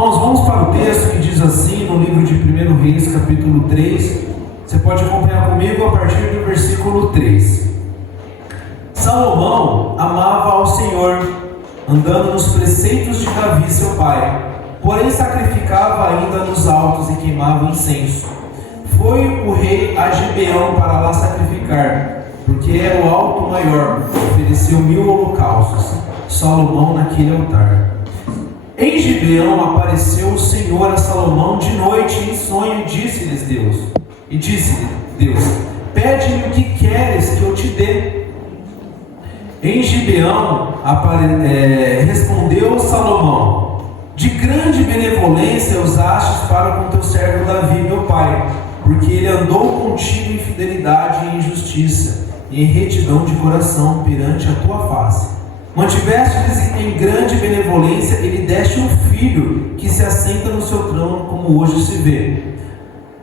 Irmãos, vamos para o texto que diz assim, no livro de 1 Reis, capítulo 3. Você pode acompanhar comigo a partir do versículo 3. Salomão amava ao Senhor, andando nos preceitos de Davi, seu pai, porém sacrificava ainda nos altos e queimava incenso. Foi o rei a Gibeão para lá sacrificar, porque era o alto maior, ofereceu 1000 holocaustos. Salomão naquele altar. Em Gibeão apareceu o Senhor a Salomão de noite em sonho, e disse-lhe Deus, pede-me o que queres que eu te dê. Em Gibeão respondeu Salomão, de grande benevolência usastes para com teu servo Davi, meu pai, porque ele andou contigo em fidelidade e em justiça, e em retidão de coração perante a tua face. Mantiveste-lhes em grande benevolência, e lhe deste um filho que se assenta no seu trono, como hoje se vê.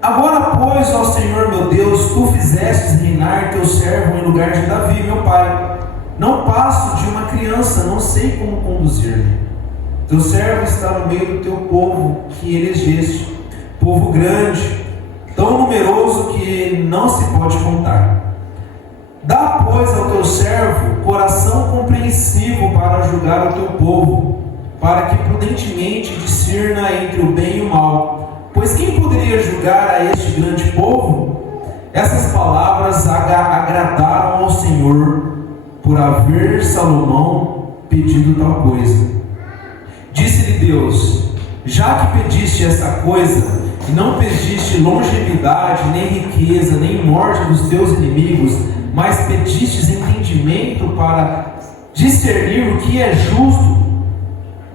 Agora, pois, ó Senhor meu Deus, tu fizestes reinar teu servo em lugar de Davi, meu pai. Não passo de uma criança, não sei como conduzir-me. Teu servo está no meio do teu povo que elegeste, povo grande, tão numeroso que não se pode contar. Dá, pois, ao teu servo coração compreensivo para julgar o teu povo, para que prudentemente discirna entre o bem e o mal. Pois quem poderia julgar a este grande povo? Essas palavras agradaram ao Senhor, por haver Salomão pedido tal coisa. Disse-lhe Deus, já que pediste esta coisa, e não pediste longevidade, nem riqueza, nem morte dos teus inimigos, mas pedistes entendimento para discernir o que é justo,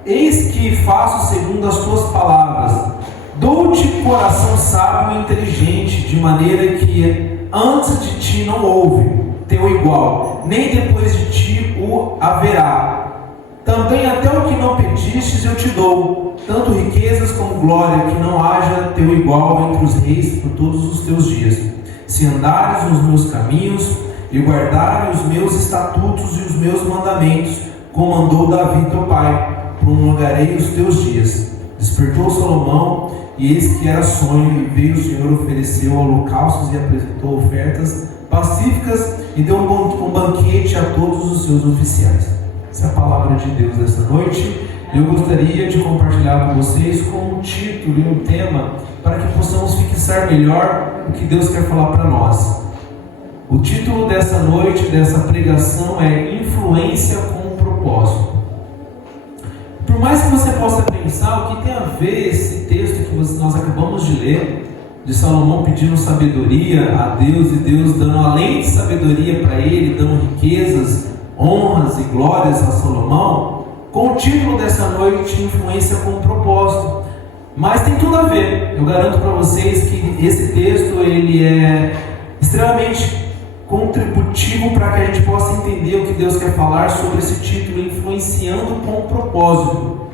eis que faço segundo as tuas palavras. Dou-te coração sábio e inteligente, de maneira que antes de ti não houve teu igual, nem depois de ti o haverá. Também até o que não pedistes eu te dou, tanto riquezas como glória, que não haja teu igual entre os reis por todos os teus dias. Se andares nos meus caminhos e guardares os meus estatutos e os meus mandamentos, como mandou Davi teu pai, prolongarei os teus dias. Despertou Salomão, e eis que era sonho, e veio o Senhor, ofereceu holocaustos e apresentou ofertas pacíficas, e deu um banquete a todos os seus oficiais. Essa é a palavra de Deus desta noite. Eu gostaria de compartilhar com vocês com um título e um tema, para que possamos fixar melhor o que Deus quer falar para nós. O título dessa noite, dessa pregação, é Influência com Propósito. Por mais que você possa pensar o que tem a ver esse texto que nós acabamos de ler, de Salomão pedindo sabedoria a Deus, e Deus dando além de sabedoria para ele, dando riquezas, honras e glórias a Salomão, com o título dessa noite, Influência com Propósito. Mas tem tudo a ver. Eu garanto para vocês que esse texto ele é extremamente contributivo para que a gente possa entender o que Deus quer falar sobre esse título, Influenciando com Propósito.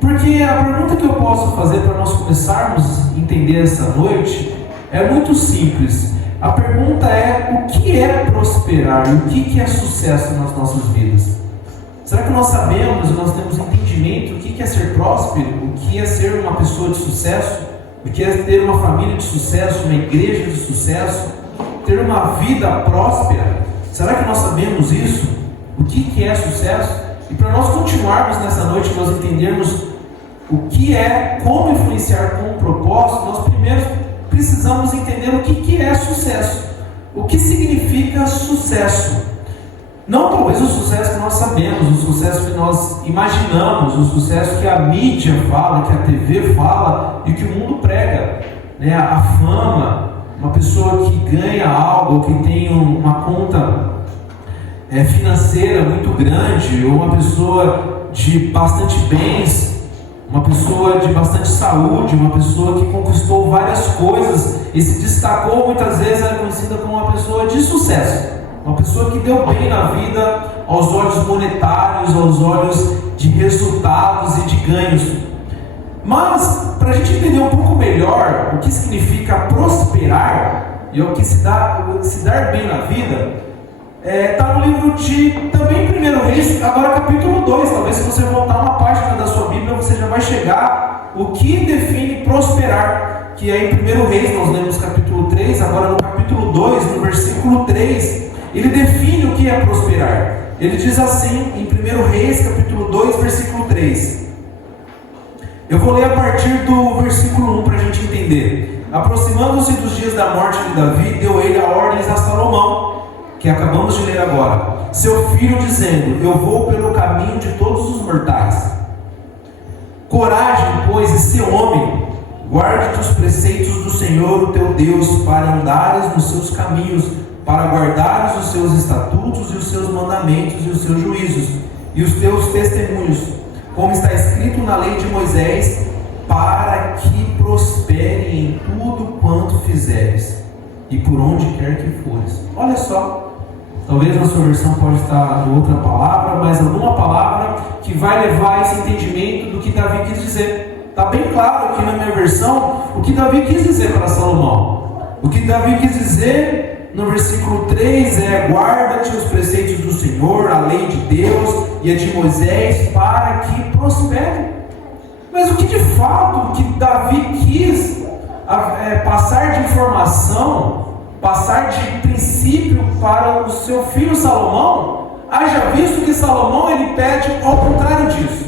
Porque a pergunta que eu posso fazer para nós começarmos a entender essa noite é muito simples. A pergunta é: o que é prosperar? O que é sucesso nas nossas vidas? Será que nós sabemos, nós temos entendimento do que é ser próspero? O que é ser uma pessoa de sucesso? O que é ter uma família de sucesso, uma igreja de sucesso? Ter uma vida próspera? Será que nós sabemos isso? O que é sucesso? E para nós continuarmos nessa noite, nós entendermos o que é, como influenciar com um propósito, nós primeiro precisamos entender o que é sucesso. O que significa sucesso? Não talvez o sucesso que nós sabemos, o sucesso que nós imaginamos, o sucesso que a mídia fala, que a TV fala e que o mundo prega, né? A fama, uma pessoa que ganha algo, que tem uma conta financeira muito grande, ou uma pessoa de bastante bens, uma pessoa de bastante saúde, uma pessoa que conquistou várias coisas e se destacou, muitas vezes é conhecida como uma pessoa de sucesso, uma pessoa que deu bem na vida aos olhos monetários, aos olhos de resultados e de ganhos. Mas, para a gente entender um pouco melhor o que significa prosperar e o que se dar bem na vida, está no livro de também 1 Reis, agora capítulo 2. Talvez se você voltar uma página da sua Bíblia, você já vai chegar o que define prosperar, que é em 1 Reis, nós lemos capítulo 3, agora no capítulo 2, no versículo 3, ele define o que é prosperar. Ele diz assim, em 1 Reis, capítulo 2, versículo 3. Eu vou ler a partir do versículo 1 para a gente entender. Aproximando-se dos dias da morte de Davi, deu ele a ordens a Salomão, que acabamos de ler agora, seu filho, dizendo: eu vou pelo caminho de todos os mortais. Coragem, pois, e ser homem, guarde-te os preceitos do Senhor, o teu Deus, para andares nos seus caminhos, para guardares os seus estatutos e os seus mandamentos e os seus juízos e os teus testemunhos, como está escrito na lei de Moisés, para que prospere em tudo quanto fizeres e por onde quer que fores. Olha só, talvez na sua versão pode estar outra palavra, mas alguma palavra que vai levar esse entendimento do que Davi quis dizer. Está bem claro aqui na minha versão o que Davi quis dizer para Salomão. O que Davi quis dizer no versículo 3 é: guarda-te os preceitos do Senhor, a lei de Deus e a de Moisés, para que prospere. Mas o que de fato que Davi quis passar de informação, passar de princípio para o seu filho Salomão, haja visto que Salomão ele pede ao contrário disso,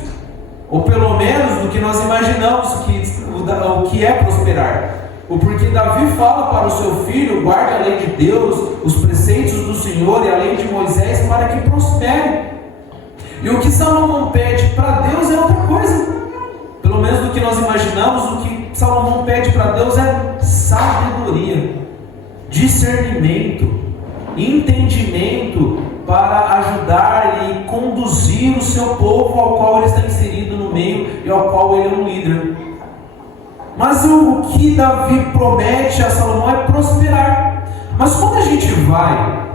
ou pelo menos do que nós imaginamos o que é prosperar. O porquê Davi fala para o seu filho: guarde a lei de Deus, os preceitos do Senhor e a lei de Moisés, para que prospere. E o que Salomão pede para Deus é outra coisa. Pelo menos do que nós imaginamos, o que Salomão pede para Deus é sabedoria, discernimento, entendimento para ajudar e conduzir o seu povo ao qual ele está inserido no meio e ao qual ele é um líder. Mas o que Davi promete a Salomão é prosperar. Mas quando a gente vai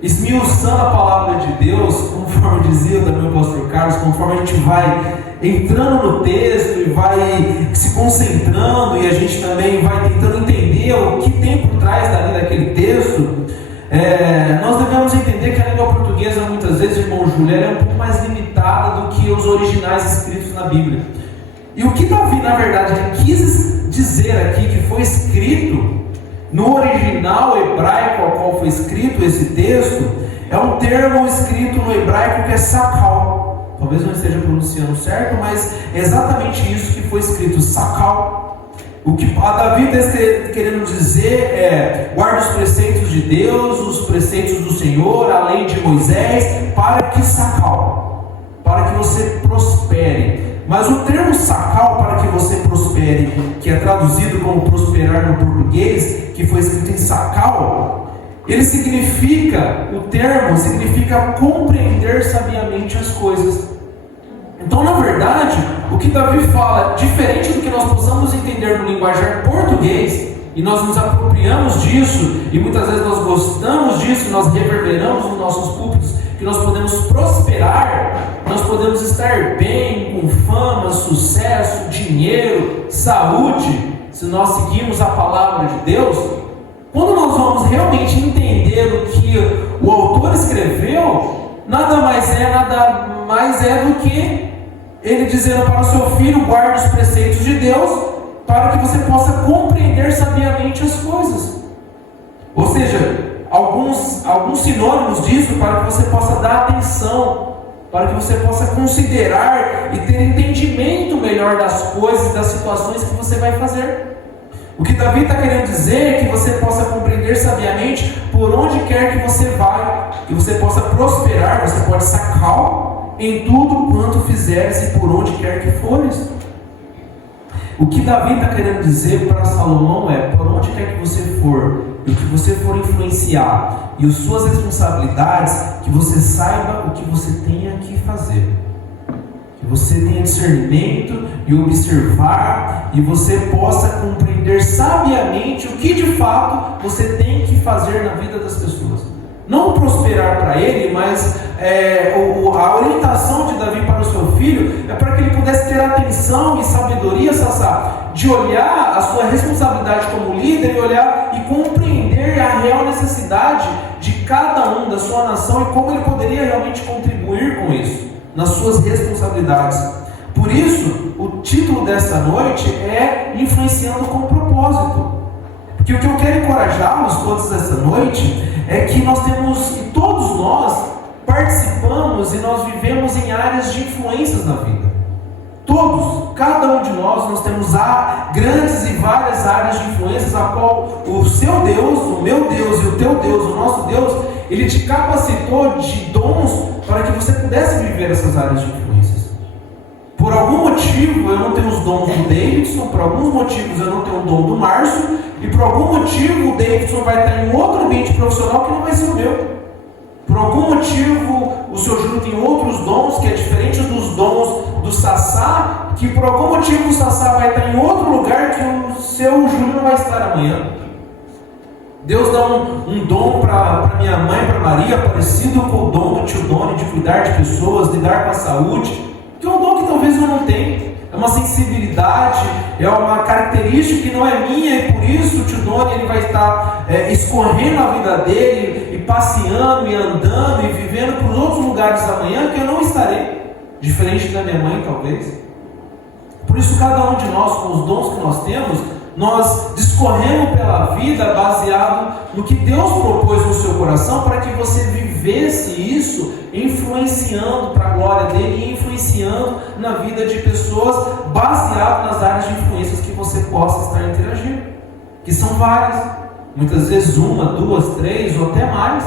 esmiuçando a palavra de Deus, conforme dizia também o pastor Carlos, conforme a gente vai entrando no texto e vai se concentrando, e a gente também vai tentando entender o que tem por trás daquele texto, nós devemos entender que a língua portuguesa, muitas vezes, irmão Júlio, ela é um pouco mais limitada do que os originais escritos na Bíblia. E o que Davi, na verdade, ele quis dizer aqui, que foi escrito no original hebraico ao qual foi escrito esse texto, é um termo escrito no hebraico que é sakal. Talvez não esteja pronunciando certo, mas é exatamente isso que foi escrito, sakal. O que a Davi está querendo dizer é: guarde os preceitos de Deus, os preceitos do Senhor, a lei de Moisés, para que sakal, para que você prospere. Mas o termo sakal, para que você prospere, que é traduzido como prosperar no português, que foi escrito em sakal, ele significa, o termo significa compreender sabiamente as coisas. Então, na verdade, o que Davi fala, diferente do que nós possamos entender no linguajar português, e nós nos apropriamos disso, e muitas vezes nós gostamos disso, nós reverberamos nos nossos púlpitos, que nós podemos prosperar, nós podemos estar bem, com fama, sucesso, dinheiro, saúde, se nós seguirmos a palavra de Deus. Quando nós vamos realmente entender o que o autor escreveu, nada mais é do que ele dizendo para o seu filho: guarde os preceitos de Deus, para que você possa compreender sabiamente as coisas. Ou seja, alguns sinônimos disso, para que você possa dar atenção, para que você possa considerar e ter entendimento melhor das coisas, das situações que você vai fazer. O que Davi está querendo dizer é que você possa compreender sabiamente por onde quer que você vai, que você possa prosperar, você pode sacar em tudo quanto fizeres e por onde quer que fores. O que Davi está querendo dizer para Salomão é: por onde quer que você for, e o que você for influenciar, e as suas responsabilidades, que você saiba o que você tenha que fazer, que você tenha discernimento e observar, e você possa compreender sabiamente o que de fato você tem que fazer na vida das pessoas. Não prosperar para ele, mas a orientação de Davi para o seu filho é para que ele pudesse ter atenção e sabedoria, Sassá, de olhar a sua responsabilidade como líder e olhar e compreender a real necessidade de cada um da sua nação e como ele poderia realmente contribuir com isso, nas suas responsabilidades. Por isso, o título dessa noite é Influenciando com Propósito. Porque o que eu quero encorajá-los todos essa noite é que nós temos, e todos nós participamos e nós vivemos em áreas de influências na vida. Todos, cada um de nós temos grandes e várias áreas de influências, a qual o seu Deus, o meu Deus e o teu Deus, o nosso Deus, Ele te capacitou de dons para que você pudesse viver essas áreas de influências. Por algum motivo eu não tenho os dons do Davidson, por alguns motivos eu não tenho o dom do Márcio, e por algum motivo o Davidson vai estar em outro ambiente profissional que não vai ser o meu. Por algum motivo o seu Júlio tem outros dons que é diferente dos dons do Sassá, que por algum motivo o Sassá vai estar em outro lugar que o seu Júlio não vai estar amanhã. Deus dá um dom para minha mãe, para Maria, parecido com o dom do tio Doni, de cuidar de pessoas, lidar com a saúde, que é um dom que talvez eu não tenha. É uma sensibilidade, é uma característica que não é minha, e por isso o tio Doni ele vai estar escorrendo a vida dele, e passeando, e andando, e vivendo por outros lugares amanhã que eu não estarei, diferente da minha mãe talvez. Por isso cada um de nós, com os dons que nós temos, nós discorremos pela vida baseado no que Deus propôs no seu coração, para que você vivesse isso influenciando para a glória dele e influenciando na vida de pessoas, baseado nas áreas de influências que você possa estar interagindo, que são várias, muitas vezes 1, 2, 3 ou até mais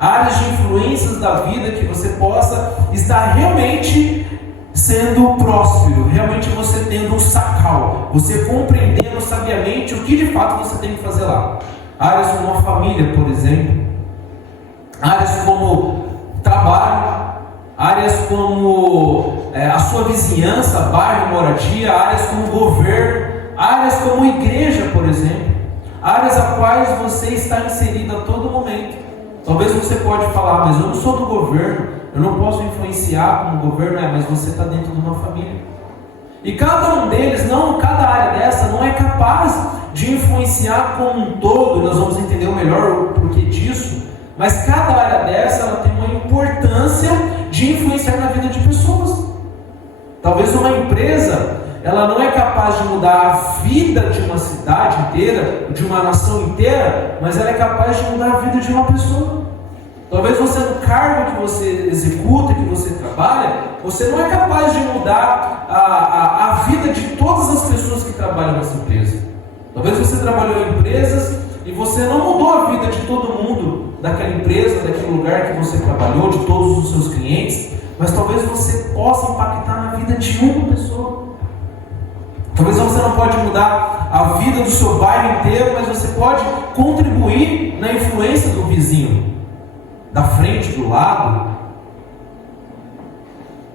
áreas de influências da vida, que você possa estar realmente sendo próspero, realmente você tendo um sacal, você compreendendo sabiamente o que de fato você tem que fazer lá. Áreas como a família, por exemplo, áreas como trabalho, áreas como a sua vizinhança, bairro, moradia, áreas como governo, áreas como igreja, por exemplo, áreas a quais você está inserido a todo momento. Talvez você pode falar, mas eu não sou do governo, eu não posso influenciar como governo, mas você está dentro de uma família. E cada um deles, cada área dessa não é capaz de influenciar como um todo, e nós vamos entender o melhor o porquê disso, mas cada área dessa ela tem uma importância de influenciar na vida de pessoas. Talvez uma empresa, ela não é capaz de mudar a vida de uma cidade inteira, de uma nação inteira, mas ela é capaz de mudar a vida de uma pessoa. Talvez você, no cargo que você executa, que você trabalha, você não é capaz de mudar a vida de todas as pessoas que trabalham nessa empresa. Talvez você trabalhou em empresas e você não mudou a vida de todo mundo daquela empresa, daquele lugar que você trabalhou, de todos os seus clientes, mas talvez você possa impactar na vida de uma pessoa. Talvez você não pode mudar a vida do seu bairro inteiro, mas você pode contribuir na influência do vizinho, da frente, do lado.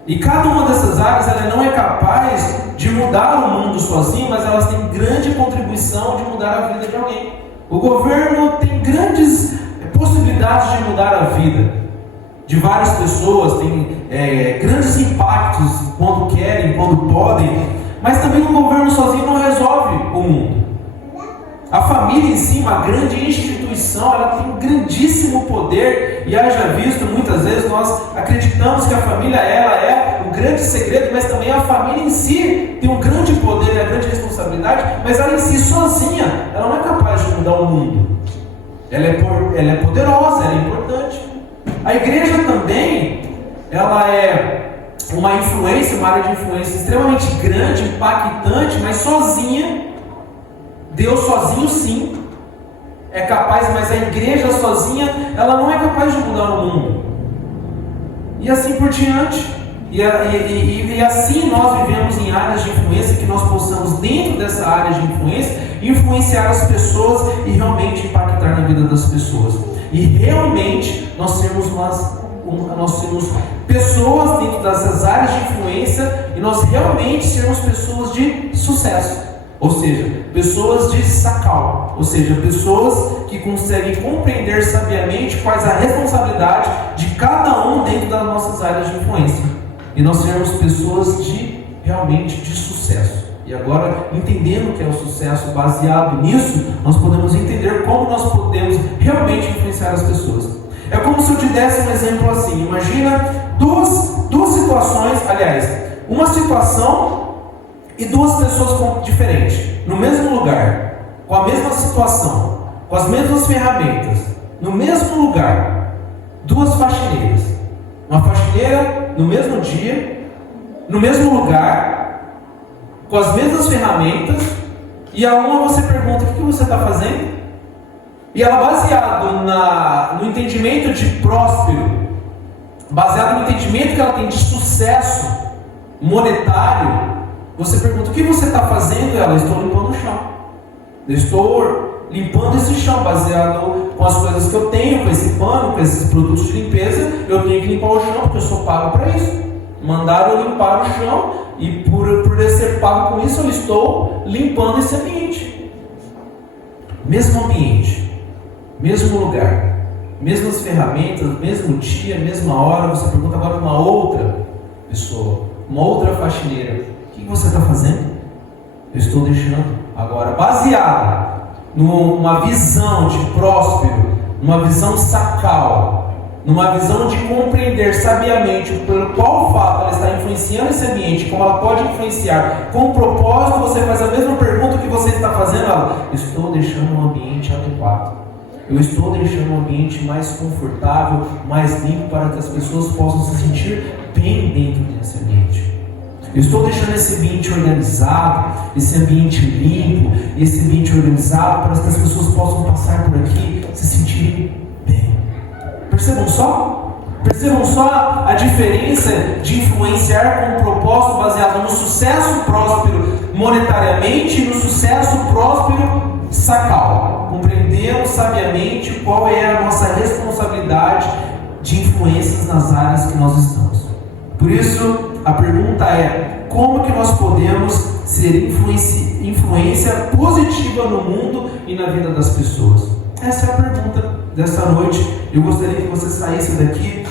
E cada uma dessas áreas ela não é capaz de mudar o mundo sozinho, mas elas têm grande contribuição de mudar a vida de alguém. O governo tem grandes possibilidades de mudar a vida de várias pessoas, tem grandes impactos quando querem, quando podem, mas também o governo sozinho não resolve o mundo. A família em si, uma grande instituição, ela tem um grandíssimo poder, e haja visto, muitas vezes nós acreditamos que a família ela é o grande segredo, mas também a família em si tem um grande poder, uma grande responsabilidade, mas ela em si sozinha, ela não é capaz de mudar o mundo. Ela é poderosa, ela é importante. A igreja também, ela é uma influência, uma área de influência extremamente grande, impactante, mas sozinha, Deus sozinho sim é capaz, mas a igreja sozinha, ela não é capaz de mudar o mundo. E assim por diante. E assim nós vivemos em áreas de influência, que nós possamos, dentro dessa área de influência, influenciar as pessoas e realmente impactar na vida das pessoas. E realmente nós temos pessoas dentro dessas áreas de influência, e nós realmente sermos pessoas de sucesso. Ou seja, pessoas de sacal, ou seja, pessoas que conseguem compreender sabiamente quais a responsabilidade de cada um dentro das nossas áreas de influência. E nós sermos pessoas realmente de sucesso. E agora, entendendo o que é o sucesso, baseado nisso, nós podemos entender como nós podemos realmente influenciar as pessoas. É como se eu te desse um exemplo assim. Imagina duas situações, aliás, uma situação e duas pessoas diferentes, no mesmo lugar, com a mesma situação, com as mesmas ferramentas, no mesmo lugar, duas faxineiras, uma faxineira no mesmo dia, no mesmo lugar, com as mesmas ferramentas, e a uma você pergunta: o que você está fazendo? E ela, baseado no entendimento de próspero, baseado no entendimento que ela tem de sucesso monetário, você pergunta: o que você está fazendo? E ela: estou limpando o chão. Eu estou limpando esse chão, baseado com as coisas que eu tenho, com esse pano, com esses produtos de limpeza. Eu tenho que limpar o chão porque eu sou pago para isso. Mandaram eu limpar o chão e por eu ser pago com isso, eu estou limpando esse ambiente. Mesmo ambiente, mesmo lugar, mesmas ferramentas, mesmo dia, mesma hora. Você pergunta agora para uma outra pessoa, uma outra faxineira: o que você está fazendo? Eu estou deixando. Agora, baseado numa visão de próspero, numa visão sacal, numa visão de compreender sabiamente pelo qual fato ela está influenciando esse ambiente, como ela pode influenciar com o propósito, você faz a mesma pergunta que você está fazendo. Ela: estou deixando um ambiente adequado. Eu estou deixando um ambiente mais confortável, mais limpo, para que as pessoas possam se sentir bem dentro desse ambiente. Eu estou deixando esse ambiente organizado, esse ambiente limpo, esse ambiente organizado, para que as pessoas possam passar por aqui e se sentirem bem. Percebam só? Percebam só a diferença de influenciar com um propósito baseado no sucesso próspero monetariamente e no sucesso próspero sacal. Compreendemos sabiamente qual é a nossa responsabilidade de influências nas áreas que nós estamos. Por isso, a pergunta é: como que nós podemos ser influência positiva no mundo e na vida das pessoas? Essa é a pergunta dessa noite. Eu gostaria que você saísse daqui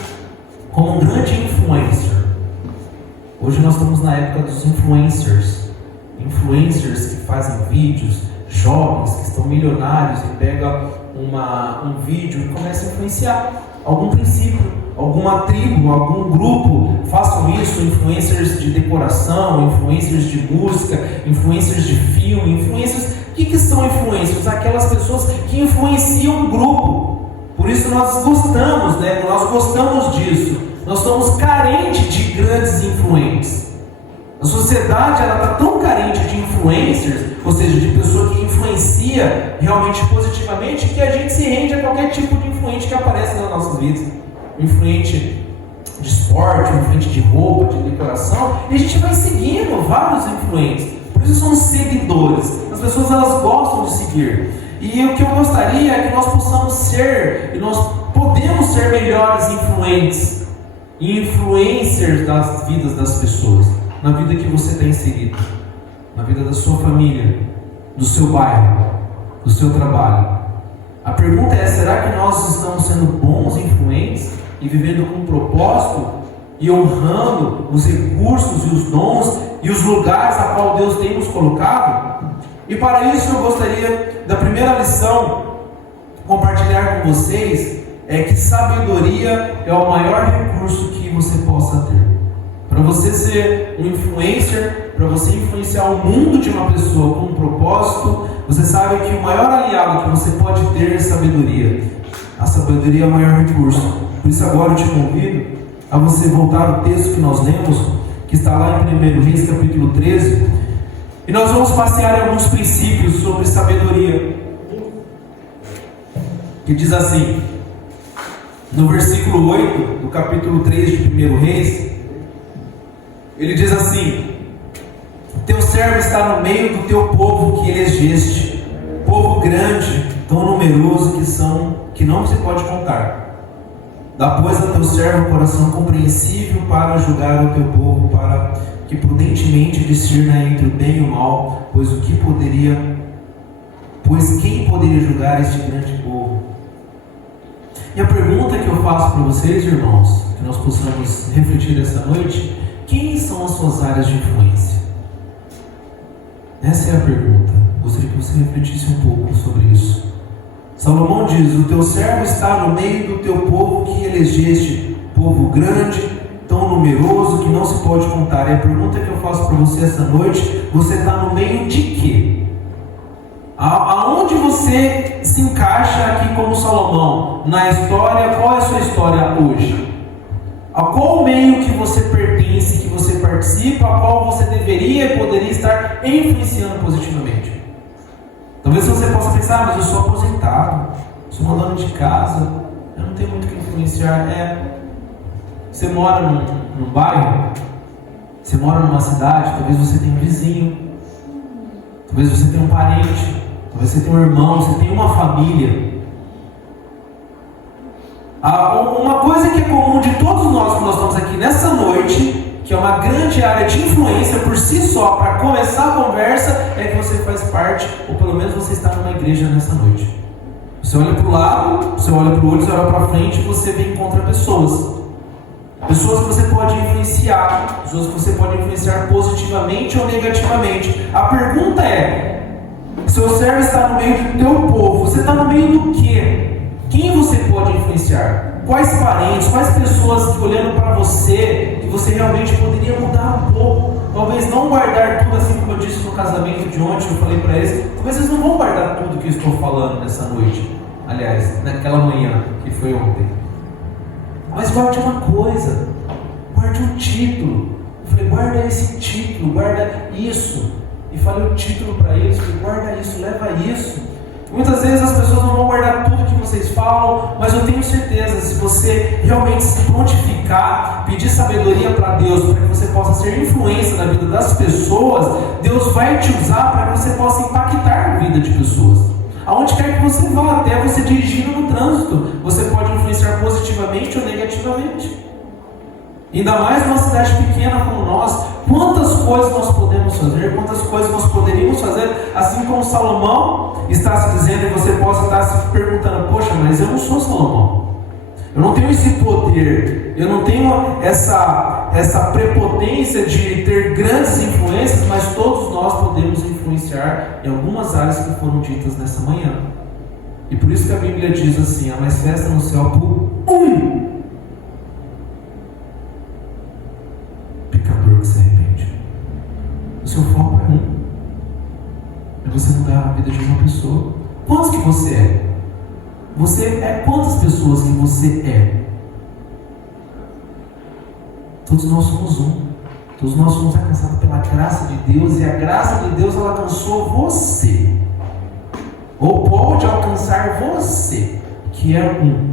como um grande influencer. Hoje nós estamos na época dos influencers. Influencers que fazem vídeos, jovens que estão milionários e pegam um vídeo e começam a influenciar algum princípio, alguma tribo, algum grupo. Façam isso. Influencers de decoração, influencers de música, influencers de filme, influencers. O que são influencers? Aquelas pessoas que influenciam um grupo. Por isso nós gostamos, nós gostamos disso. Nós estamos carentes de grandes influentes. A sociedade está tão carente de influencers, ou seja, de pessoa que influencia realmente positivamente, que a gente se rende a qualquer tipo de influente que aparece nas nossas vidas. Um influente de esporte, um influente de roupa, de decoração, e a gente vai seguindo vários influentes. Por isso somos seguidores. As pessoas, elas gostam de seguir. E o que eu gostaria é que nós possamos ser, e nós podemos ser melhores influentes, influencers das vidas das pessoas, na vida que você tem inserido, na vida da sua família, do seu bairro, do seu trabalho. A pergunta é: será que nós estamos sendo bons influentes e vivendo com um propósito e honrando os recursos e os dons e os lugares a qual Deus tem nos colocado? E para isso eu gostaria da primeira lição compartilhar com vocês é que sabedoria é o maior recurso que você possa ter. Para você ser um influencer, para você influenciar o mundo de uma pessoa com um propósito, você sabe que o maior aliado que você pode ter é sabedoria. A sabedoria é o maior recurso. Por isso agora eu te convido a você voltar ao texto que nós lemos, que está lá em 1 Reis capítulo 13, e nós vamos passear em alguns princípios sobre sabedoria, que diz assim, no versículo 8 do capítulo 3 de 1 Reis, ele diz assim: teu servo está no meio do teu povo que elegeste, povo grande, tão numeroso que não se pode contar. Dá, pois, a teu servo coração compreensível para julgar o teu povo, para que prudentemente discirna entre o bem e o mal, pois quem poderia julgar este grande povo? E a pergunta que eu faço para vocês, irmãos, que nós possamos refletir esta noite: quem são as suas áreas de influência? Essa é a pergunta. Gostaria que você refletisse um pouco sobre isso. Salomão diz: o teu servo está no meio do teu povo que elegeste, povo grande, tão numeroso que não se pode contar. E a pergunta que eu faço para você essa noite: você está no meio de quê? Aonde você se encaixa aqui como Salomão? Na história, qual é a sua história hoje? A qual meio que você pertence, que você participa, a qual você deveria e poderia estar influenciando positivamente? Talvez você possa pensar: mas eu sou aposentado, sou uma dona de casa, eu não tenho muito o que influenciar. Você mora num bairro, você mora numa cidade, talvez você tenha um vizinho, talvez você tenha um parente, talvez você tenha um irmão, você tenha uma família. Uma coisa que é comum de todos nós que nós estamos aqui nessa noite, que é uma grande área de influência por si só, para começar a conversa, é que você faz parte, ou pelo menos você está numa igreja nessa noite. Você olha para o lado, você olha para o olho, você olha para frente e você vê e encontra pessoas. Pessoas que você pode influenciar, pessoas que você pode influenciar positivamente ou negativamente. A pergunta é: seu servo está no meio do teu povo, você está no meio do quê? Quem você pode influenciar? Quais parentes, quais pessoas que olhando para você, que você realmente poderia mudar um pouco? Talvez não guardar tudo, assim como eu disse no casamento de ontem, eu falei para eles, talvez vocês não vão guardar tudo que eu estou falando nessa noite. Aliás, naquela manhã que foi ontem. Mas guarde uma coisa, guarde um título. Eu falei: guarda esse título, guarda isso. E falei o título para eles, falei: guarda isso, leva isso. Muitas vezes as pessoas não vão guardar tudo que vocês falam, mas eu tenho certeza, se você realmente se prontificar, pedir sabedoria para Deus, para que você possa ser influência na vida das pessoas, Deus vai te usar para que você possa impactar a vida de pessoas. Aonde quer que você vá, até você dirigindo no trânsito, você pode influenciar positivamente ou negativamente. Ainda mais numa cidade pequena como nós, quantas coisas nós podemos fazer, quantas coisas nós poderíamos fazer, assim como Salomão está se dizendo, e você possa estar se perguntando: poxa, mas eu não sou Salomão, eu não tenho esse poder, eu não tenho essa prepotência de ter grandes influências, mas todos nós podemos influenciar em algumas áreas que foram ditas nessa manhã. E por isso que a Bíblia diz assim: há mais festa no céu por um pecador que se arrepende. O seu foco é um. É você mudar a vida de uma pessoa. Quantos que você é? Você é quantas pessoas que você é? Todos nós somos um. Todos nós somos alcançados pela graça de Deus, e a graça de Deus ela alcançou você. Ou pode alcançar você, que é um.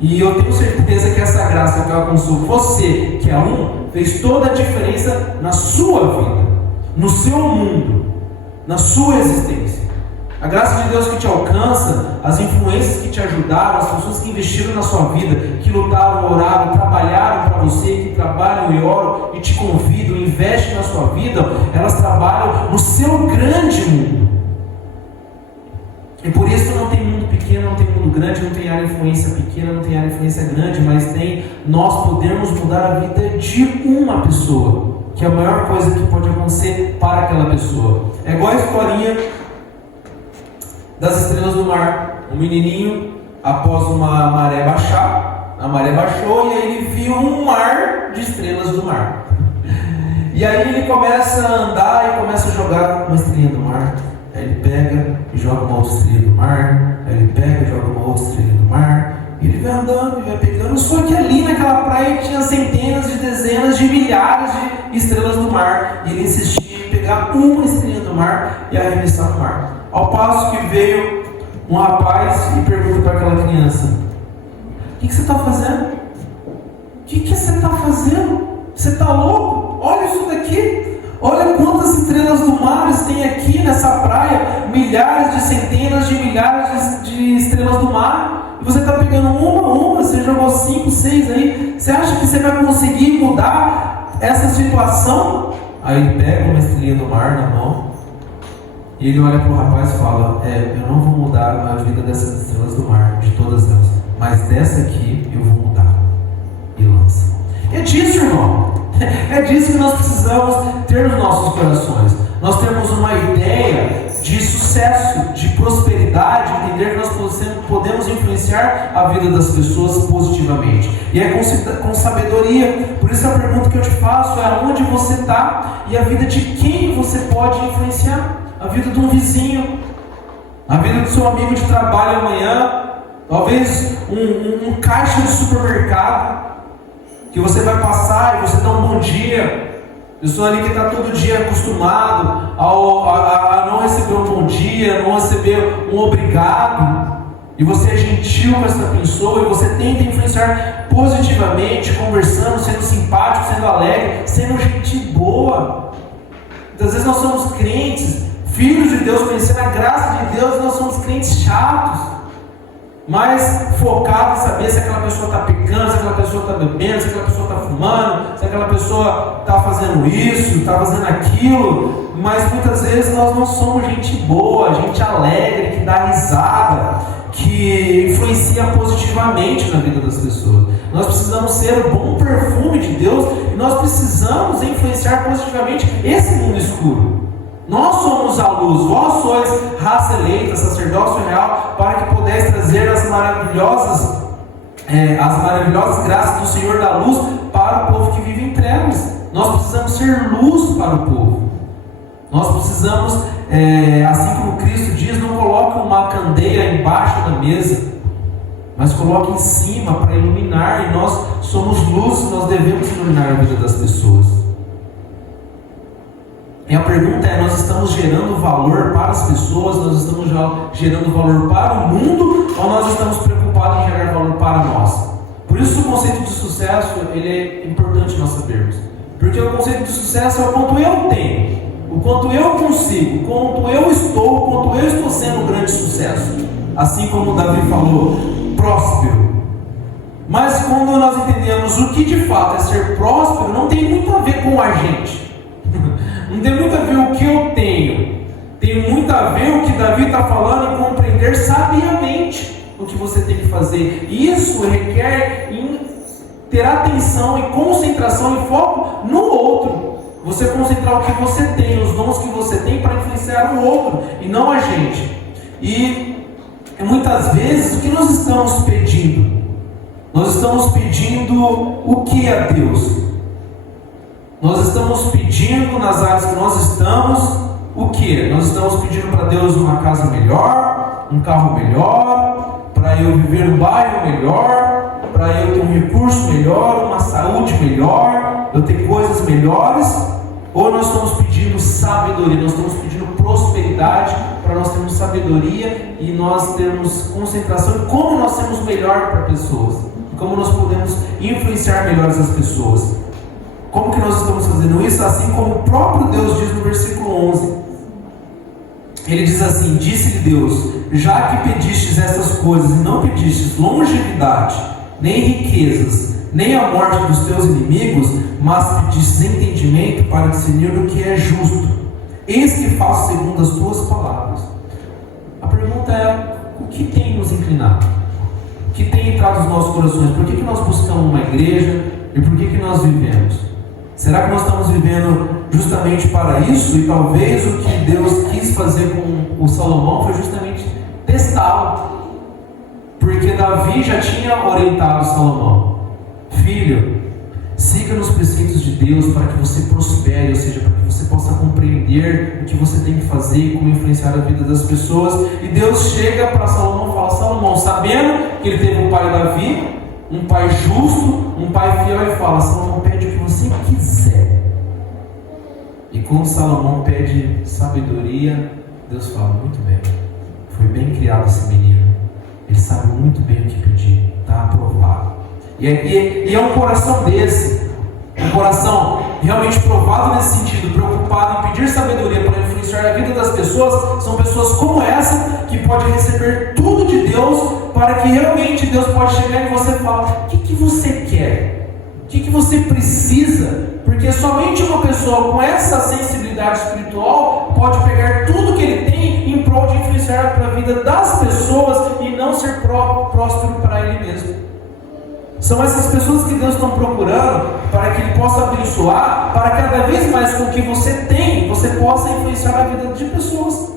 E eu tenho certeza que essa graça que alcançou você, que é um, fez toda a diferença na sua vida, no seu mundo, na sua existência. A graça de Deus que te alcança, as influências que te ajudaram, as pessoas que investiram na sua vida, que lutaram, oraram, trabalharam para você, que trabalham e oram e te convidam, investem na sua vida, elas trabalham no seu grande mundo. E por isso não tem mundo pequeno, não tem mundo grande, não tem área de influência pequena, não tem área de influência grande, mas tem nós podemos mudar a vida de uma pessoa, que é a maior coisa que pode acontecer para aquela pessoa. É igual a historinha das estrelas do mar. Um menininho, após uma maré baixar, a maré baixou e aí ele viu um mar de estrelas do mar. E aí ele começa a andar e começa a jogar uma estrelinha do mar. Aí ele pega e joga uma outra estrela do mar. Aí ele pega e joga uma outra estrela do mar. E ele vai andando e vai pegando. Só que ali naquela praia tinha centenas de dezenas de milhares de estrelas do mar. E ele insistia em pegar uma estrelinha do mar e arremessar no mar. Ao passo que veio um rapaz e pergunta para aquela criança: o que você está fazendo? O que você está fazendo? Você está louco? Olha isso daqui. Olha quantas estrelas do mar tem aqui nessa praia. Milhares de centenas de milhares de estrelas do mar. E você está pegando uma, você jogou 5, 6 aí. Você acha que você vai conseguir mudar essa situação? Aí ele pega uma estrelinha do mar na mão e ele olha para o rapaz e fala: eu não vou mudar a vida dessas estrelas do mar, de todas elas, mas dessa aqui eu vou mudar. E lança. É disso, irmão. É disso que nós precisamos ter nos nossos corações. nós temos uma ideia de sucesso, de prosperidade, entender que nós podemos influenciar a vida das pessoas positivamente. E é com sabedoria. Por isso a pergunta que eu te faço é: onde você está e a vida de quem você pode influenciar? A vida de um vizinho, a vida do seu amigo de trabalho amanhã, talvez um caixa de supermercado, que você vai passar e você dá um bom dia. Pessoa ali que está todo dia acostumado a não receber um bom dia, não receber um obrigado, e você é gentil com essa pessoa, e você tenta influenciar positivamente, conversando, sendo simpático, sendo alegre, sendo gente boa. Muitas vezes nós somos crentes, filhos de Deus, conhecendo a graça de Deus, nós somos crentes chatos, mais focado em saber se aquela pessoa está pecando, se aquela pessoa está bebendo, se aquela pessoa está fumando, se aquela pessoa está fazendo isso, está fazendo aquilo. Mas muitas vezes nós não somos gente boa, gente alegre, que dá risada, que influencia positivamente na vida das pessoas. Nós precisamos ser o bom perfume de Deus, e nós precisamos influenciar positivamente esse mundo escuro. Nós somos a luz, vós sois raça eleita, sacerdócio real, para que podeis trazer as maravilhosas graças do Senhor da luz para o povo que vive em trevas. Nós precisamos ser luz para o povo. Nós precisamos, assim como Cristo diz, não coloque uma candeia embaixo da mesa, mas coloque em cima para iluminar. E nós somos luz, nós devemos iluminar a vida das pessoas. E a pergunta é: nós estamos gerando valor para as pessoas, nós estamos gerando valor para o mundo, ou nós estamos preocupados em gerar valor para nós? Por isso o conceito de sucesso ele é importante nós sabermos. Porque o conceito de sucesso é o quanto eu tenho, o quanto eu consigo, o quanto eu estou, o quanto eu estou sendo um grande sucesso. Assim como o Davi falou, próspero. Mas quando nós entendemos o que de fato é ser próspero, não tem muito a ver com a gente. Não tem muito a ver o que eu tenho, tem muito a ver o que Davi está falando em compreender sabiamente o que você tem que fazer. Isso requer em ter atenção e concentração e foco no outro. Você concentrar o que você tem, os dons que você tem, para influenciar o outro e não a gente. E muitas vezes o que nós estamos pedindo? Nós estamos pedindo o que a Deus? Nós estamos pedindo nas áreas que nós estamos o que? Nós estamos pedindo para Deus uma casa melhor, um carro melhor, para eu viver num bairro melhor, para eu ter um recurso melhor, uma saúde melhor, eu ter coisas melhores? Ou nós estamos pedindo sabedoria, nós estamos pedindo prosperidade para nós termos sabedoria e nós termos concentração em como nós sermos melhor para pessoas, como nós podemos influenciar melhor as pessoas? Como que nós estamos fazendo isso? Assim como o próprio Deus diz no versículo 11. Ele diz assim: disse-lhe Deus: já que pedistes essas coisas e não pedistes longevidade, nem riquezas, nem a morte dos teus inimigos, mas pedistes entendimento para discernir o que é justo, eis que faço segundo as tuas palavras. A pergunta é: o que tem nos inclinado? O que tem entrado nos nossos corações? Por que nós buscamos uma igreja e por que nós vivemos? Será que nós estamos vivendo justamente para isso? E talvez o que Deus quis fazer com o Salomão foi justamente testá-lo. Porque Davi já tinha orientado Salomão: filho, siga nos preceitos de Deus para que você prospere, ou seja, para que você possa compreender o que você tem que fazer e como influenciar a vida das pessoas. E Deus chega para Salomão e fala: Salomão, sabendo que ele teve um pai Davi, um pai justo, um pai fiel, ele fala: Salomão, pede o que você quiser. E quando Salomão pede sabedoria, Deus fala: muito bem, foi bem criado esse menino, ele sabe muito bem o que pedir, está aprovado. E é um coração desse, um coração realmente provado nesse sentido, preocupado em pedir sabedoria para influenciar a vida das pessoas. São pessoas como essa que podem receber tudo de Deus, para que realmente Deus pode chegar e você falar: o que você quer? O que você precisa? Porque somente uma pessoa com essa sensibilidade espiritual pode pegar tudo que ele tem em prol de influenciar para a vida das pessoas e não ser próspero para ele mesmo. São essas pessoas que Deus está procurando para que Ele possa abençoar, para cada vez mais com o que você tem, você possa influenciar a vida de pessoas.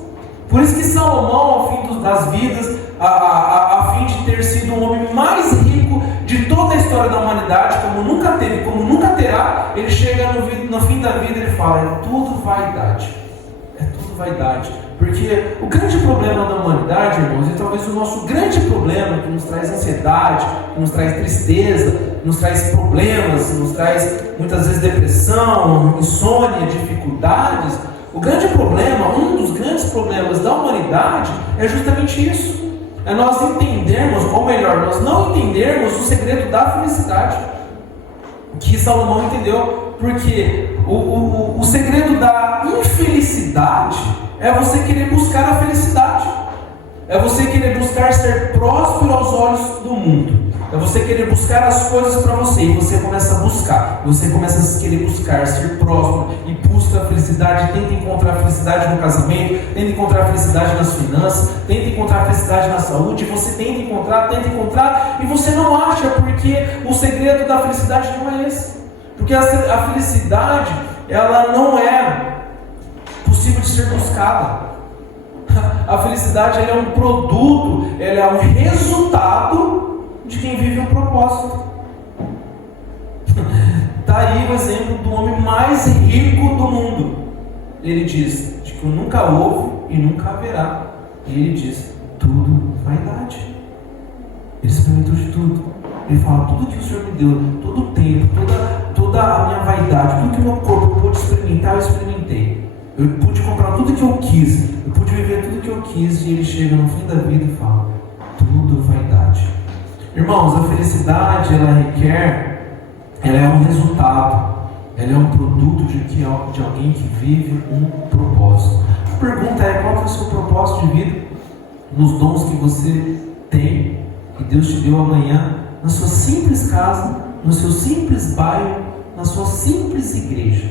Por isso que Salomão, ao fim das vidas, a fim de ter sido o homem mais rico de toda a história da humanidade, como nunca teve, como nunca terá, ele chega no fim da vida e ele fala: é tudo vaidade. É tudo vaidade. Porque o grande problema da humanidade, irmãos, e talvez o nosso grande problema, que nos traz ansiedade, que nos traz tristeza, que nos traz problemas, que nos traz muitas vezes depressão, insônia, dificuldades, o grande problema, um dos grandes problemas da humanidade é justamente isso. É nós entendermos, ou melhor, nós não entendermos o segredo da felicidade, que Salomão entendeu. Porque o segredo da infelicidade é você querer buscar a felicidade, é você querer buscar ser próspero aos olhos do mundo, é você querer buscar as coisas para você, e você começa a buscar, você começa a querer buscar ser próspero, e busca a felicidade, tenta encontrar a felicidade no casamento, tenta encontrar a felicidade nas finanças, tenta encontrar a felicidade na saúde, você tenta encontrar, e você não acha, porque o segredo da felicidade não é esse. Porque a felicidade, ela não é possível de ser buscada. A felicidade, ela é um produto, ela é um resultado de quem vive um propósito. Está aí o exemplo do homem mais rico do mundo. Ele diz de que nunca houve e nunca haverá. E ele diz: tudo vaidade. Ele experimentou de tudo. Ele fala: tudo que o Senhor me deu, todo o tempo, toda a minha vaidade, tudo que o meu corpo pôde experimentar, eu experimentei. Eu pude comprar tudo que eu quis, eu pude viver tudo que eu quis. E ele chega no fim da vida e fala: tudo vaidade. Irmãos, a felicidade, ela é um resultado, ela é um produto de alguém que vive um propósito. A pergunta é: qual é o seu propósito de vida? Nos dons que você tem, que Deus te deu amanhã, na sua simples casa, no seu simples bairro, na sua simples igreja.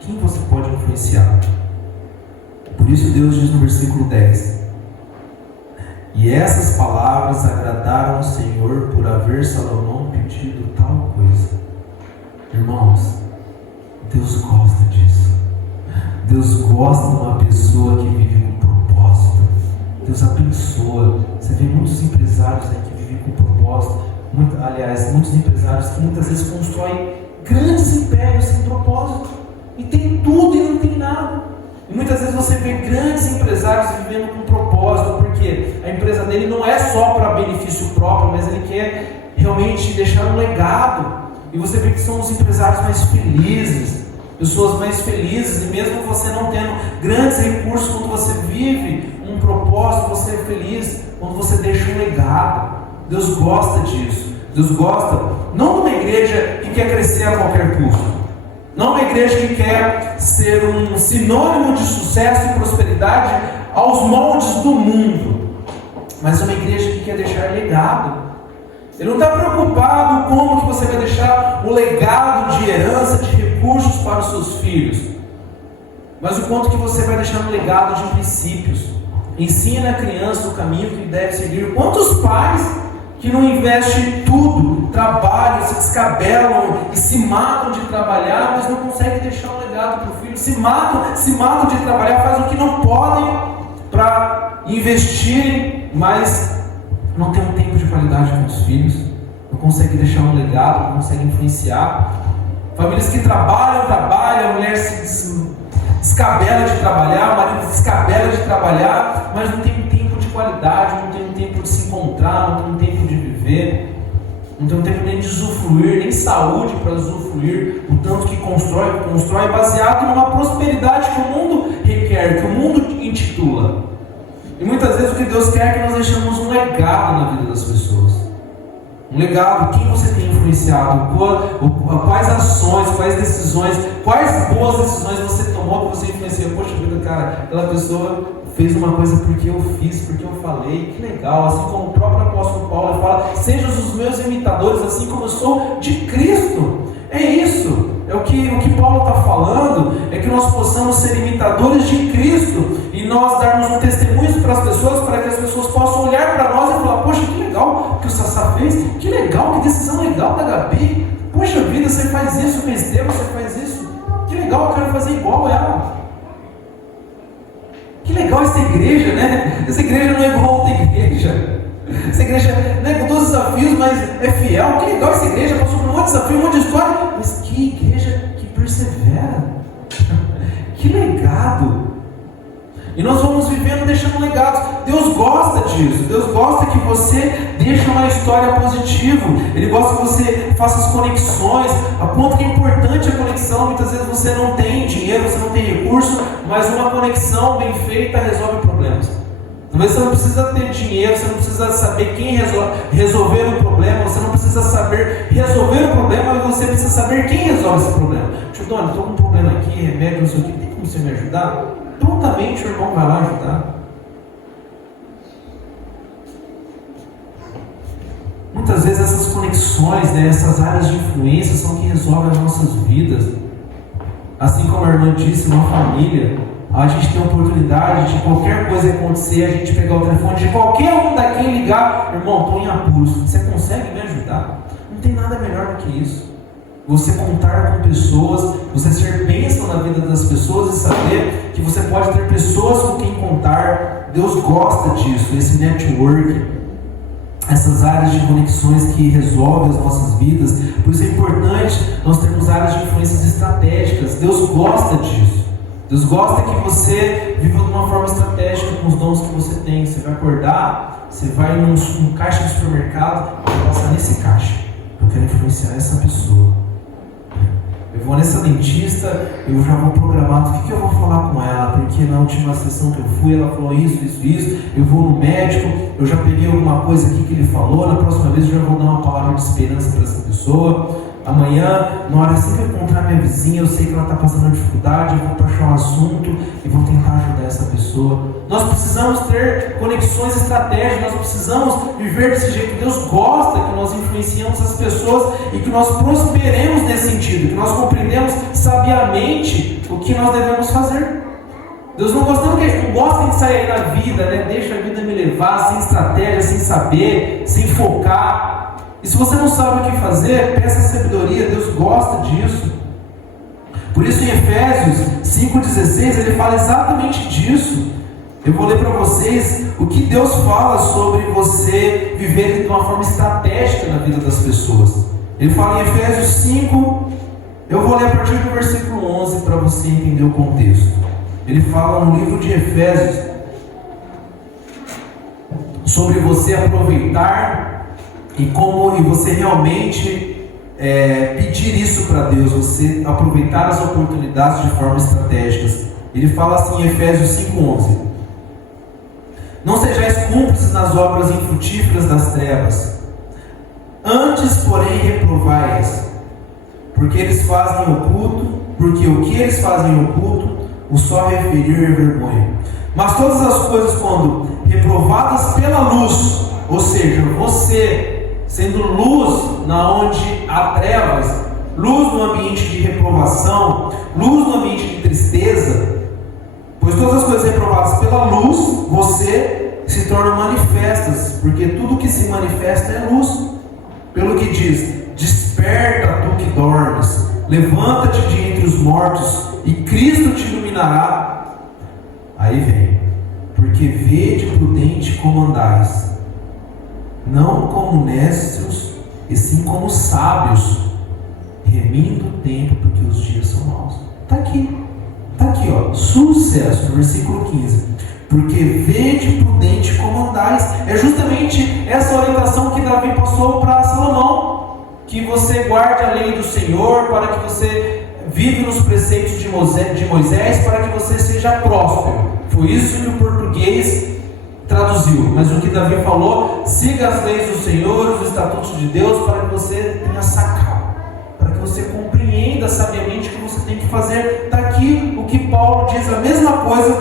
Quem você pode influenciar? Por isso Deus diz no versículo 10: e essas palavras agradaram ao Senhor por haver Salomão pedido tal coisa. Irmãos, Deus gosta disso. Deus gosta de uma pessoa que vive com propósito. Deus abençoa. Você vê muitos empresários aí que vivem com propósito. Muitos empresários que muitas vezes constroem grandes impérios sem propósito. E tem tudo e não tem nada. E muitas vezes você vê grandes empresários vivendo com propósito, porque a empresa dele não é só para benefício próprio, mas ele quer realmente deixar um legado. E você vê que são os empresários mais felizes, pessoas mais felizes. E mesmo você não tendo grandes recursos, quando você vive um propósito, você é feliz quando você deixa um legado. Deus gosta disso. Deus gosta não de uma igreja que quer crescer a qualquer custo, não uma igreja que quer ser um sinônimo de sucesso e prosperidade aos moldes do mundo, mas uma igreja que quer deixar legado. Ele não está preocupado como que você vai deixar um legado de herança, de recursos para os seus filhos, mas o quanto que você vai deixar um legado de princípios. Ensina a criança o caminho que deve seguir. Quantos pais que não investem tudo, trabalham, se descabelam e se matam de trabalhar, mas não conseguem deixar um legado para o filho, se matam de trabalhar, fazem o que não podem para investirem, mas não tem um tempo de qualidade com os filhos, não conseguem deixar um legado, não conseguem influenciar. Famílias que trabalham, a mulher se descabela de trabalhar, o marido se descabela de trabalhar, mas não tem um tempo de qualidade, não tem um tempo de se encontrar, não tem um tempo de viver, não tem um tempo nem de usufruir, nem saúde para usufruir o tanto que constrói baseado numa prosperidade que o mundo requer, que o mundo intitula. E muitas vezes o que Deus quer é que nós deixemos um legado na vida das pessoas. Um legado, quem você tem influenciado, quais ações, quais decisões, quais boas decisões você tomou que você influenciou. Poxa vida, cara, aquela pessoa fez uma coisa porque eu fiz, porque eu falei, que legal. Assim como o próprio apóstolo Paulo fala: sejam os meus imitadores, assim como eu sou de Cristo. É isso. o que Paulo está falando é que nós possamos ser imitadores de Cristo e nós darmos um testemunho para as pessoas, para que as pessoas possam olhar para nós e falar: poxa, que legal que o Sassá fez, que legal, que decisão legal da Gabi, poxa vida, você faz isso com Estevam, você faz isso, que legal, eu quero fazer igual ela. Que legal essa igreja, né? Essa igreja não é igual a outra igreja. Essa igreja, né, com todos os desafios, mas é fiel. Que legal essa igreja, passou por um monte de desafio, um monte de história. Mas que igreja que persevera. Que legado. E nós vamos vivendo deixando legados. Deus gosta disso. Deus gosta que você deixe uma história positiva. Ele gosta que você faça as conexões. A ponto que é importante a conexão. Muitas vezes você não tem dinheiro, você não tem recurso, mas uma conexão bem feita resolve problemas. Talvez você não precisa ter dinheiro, você não precisa saber quem resolver o problema, você não precisa saber resolver o problema, mas você precisa saber quem resolve esse problema. Tio Doni, estou com um problema aqui, remédio, não sei o que, tem como você me ajudar? Prontamente o irmão vai lá ajudar. Muitas vezes essas conexões, né, essas áreas de influência são que resolvem as nossas vidas. Assim como a irmã disse, uma família, a gente tem a oportunidade de qualquer coisa acontecer, a gente pegar o telefone de qualquer um daqui e ligar: irmão, estou em apuros, você consegue me ajudar? Não tem nada melhor do que isso. Você contar com pessoas, você ser bênção na vida das pessoas e saber que você pode ter pessoas com quem contar. Deus gosta disso, esse network, essas áreas de conexões que resolvem as nossas vidas. Por isso é importante nós termos áreas de influências estratégicas. Deus gosta disso. Deus gosta que você viva de uma forma estratégica com os dons que você tem. Você vai acordar, você vai num caixa de supermercado, vai passar nesse caixa. Eu quero influenciar essa pessoa. Eu vou nessa dentista, eu já vou programar o que eu vou falar com ela, porque na última sessão que eu fui, ela falou isso. Eu vou no médico, eu já peguei alguma coisa aqui que ele falou, na próxima vez eu já vou dar uma palavra de esperança para essa pessoa. Amanhã, na hora assim que eu encontrar minha vizinha, eu sei que ela está passando dificuldade, eu vou puxar um assunto e vou tentar ajudar essa pessoa. Nós precisamos ter conexões estratégicas, nós precisamos viver desse jeito. Deus gosta que nós influenciemos as pessoas e que nós prosperemos nesse sentido, que nós compreendemos sabiamente o que nós devemos fazer. Deus não gosta de sair da vida, né? Deixa a vida me levar, sem estratégia, sem saber, sem focar. E se você não sabe o que fazer, peça sabedoria. Deus gosta disso. Por isso em Efésios 5,16 ele fala exatamente disso. Eu vou ler para vocês o que Deus fala sobre você viver de uma forma estratégica na vida das pessoas. Ele fala em Efésios 5, eu vou ler a partir do versículo 11 para você entender o contexto. Ele fala no livro de Efésios sobre você aproveitar e você realmente pedir isso para Deus, você aproveitar as oportunidades de forma estratégica. Ele fala assim em Efésios 5,11: não sejais cúmplices nas obras infrutíferas das trevas, antes porém reprovai-as, porque o que eles fazem em oculto, o só referir é vergonha. Mas todas as coisas, quando reprovadas pela luz, ou seja, você sendo luz na onde há trevas, luz no ambiente de reprovação, luz no ambiente de tristeza, pois todas as coisas reprovadas pela luz, você se tornam manifestas, porque tudo que se manifesta é luz. Pelo que diz: desperta tu que dormes, levanta-te de entre os mortos, e Cristo te iluminará. Aí vem: porque vede prudente como andais, não como necios, e sim como sábios, remindo o tempo, porque os dias são maus. Está aqui, ó, sucesso, no versículo 15. Porque vede prudente como andais. É justamente essa orientação que Davi passou para Salomão, que você guarde a lei do Senhor, para que você vive nos preceitos de Moisés, para que você seja próspero. Foi isso que o português traduziu, mas o que Davi falou: siga as leis do Senhor, os estatutos de Deus, para que você tenha sacado, para que você compreenda sabiamente o que você tem que fazer. Está aqui o que Paulo diz, a mesma coisa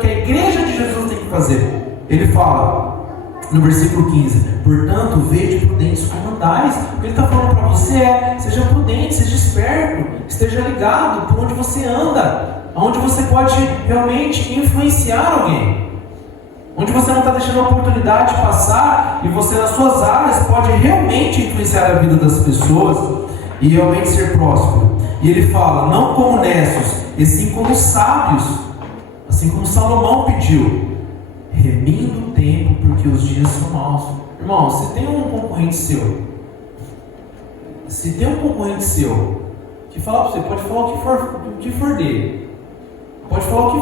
que a igreja de Jesus tem que fazer. Ele fala: no versículo 15: portanto, vede prudentes como andais. O que ele está falando para você é: seja prudente, seja esperto, esteja ligado por onde você anda, onde você pode realmente influenciar alguém, onde você não está deixando a oportunidade passar e você nas suas áreas pode realmente influenciar a vida das pessoas e realmente ser próspero. E ele fala: não como necios, e sim como sábios, assim como Salomão pediu, remindo o tempo, porque os dias são maus. Irmão, se tem um concorrente seu, que fala para você, pode falar o que for dele, pode falar o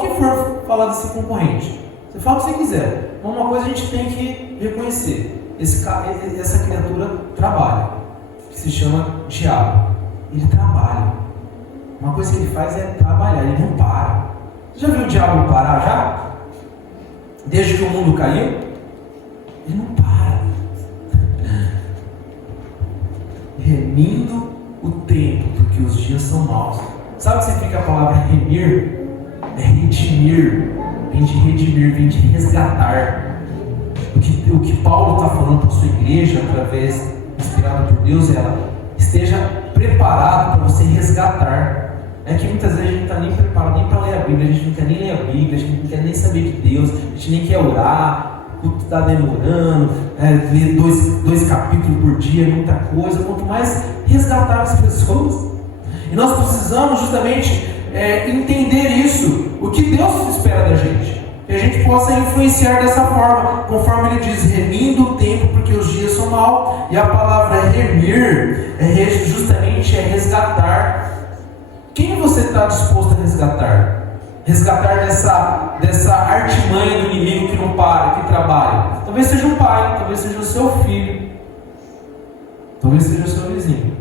que for falar desse concorrente, você fala o que você quiser, mas uma coisa a gente tem que reconhecer: essa criatura trabalha, que se chama diabo. Ele trabalha. Uma coisa que ele faz é trabalhar, ele não para. Você já viu o diabo parar já? Desde que o mundo caiu? Ele não para. Remindo o tempo, porque os dias são maus. Sabe o que significa a palavra remir? É redimir. Vem de redimir, vem de resgatar. O que Paulo está falando para a sua igreja, através, inspirado por Deus, é: ela esteja preparado para você resgatar. É que muitas vezes a gente não está nem preparado nem para ler a Bíblia, a gente não quer nem ler a Bíblia, a gente não quer nem saber de Deus, a gente nem quer orar, o culto está demorando, ler dois capítulos por dia, muita coisa, quanto mais resgatar as pessoas. E nós precisamos justamente entender isso, o que Deus espera da gente, que a gente possa influenciar dessa forma, conforme ele diz: remindo o tempo, porque os dias são maus. E a palavra remir justamente é resgatar. Quem você está disposto a resgatar? Resgatar dessa artimanha do inimigo que não para, que trabalha. Talvez seja um pai, talvez seja o seu filho, talvez seja o seu vizinho.